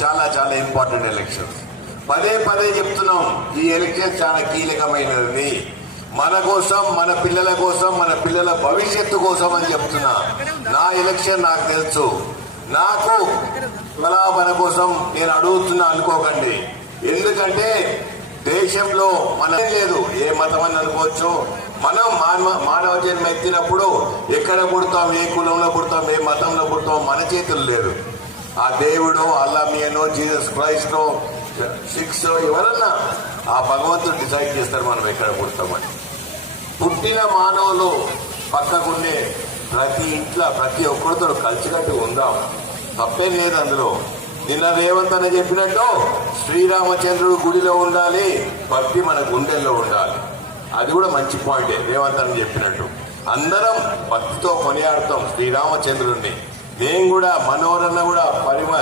చాలా చాలా important elections. పదే పదే చెప్తున్నాం, ఈ ఎలక్షన్ చాలా కీలకమైనది. మన కోసం, మన పిల్లల కోసం, మన పిల్లల భవిష్యత్తు కోసం అని చెప్తున్నా. నా ఎలక్షన్ నాకు తెలుసు. నాకు మన కోసం నేను అడుగుతున్నా అనుకోకండి. ఎందుకంటే దేశంలో మన లేదు, ఏ మతం అని అనుకోవచ్చు. మనం మానవ జన్మ ఎత్తినప్పుడు ఎక్కడ పుడతాం, ఏ కులంలో పుడతాం, ఏ మతంలో పుడతాం మన చేతులు లేదు. ఆ దేవుడు, అల్లామియనో, జీసస్ క్రైస్టో, సిక్స్ ఎవరన్నా ఆ భగవంతుడు డిసైడ్ చేస్తారు మనం ఎక్కడ పుడతామని. పుట్టిన మానవులు పక్కకుండే ప్రతి ఇంట్లో ప్రతి ఒక్కరితో కలిసికట్టు ఉందాం, తప్పేం లేదు అందులో. నిన్న రేవంత్ అని చెప్పినట్టు శ్రీరామచంద్రుడు గుడిలో ఉండాలి, భక్తి మన గుండెల్లో ఉండాలి. అది కూడా మంచి పాయింటే. రేవంత్ అని చెప్పినట్టు అందరం భక్తితో కొనియాడతాం శ్రీరామచంద్రుడిని. మేము కూడా మనోరన్న కూడా స్వప్న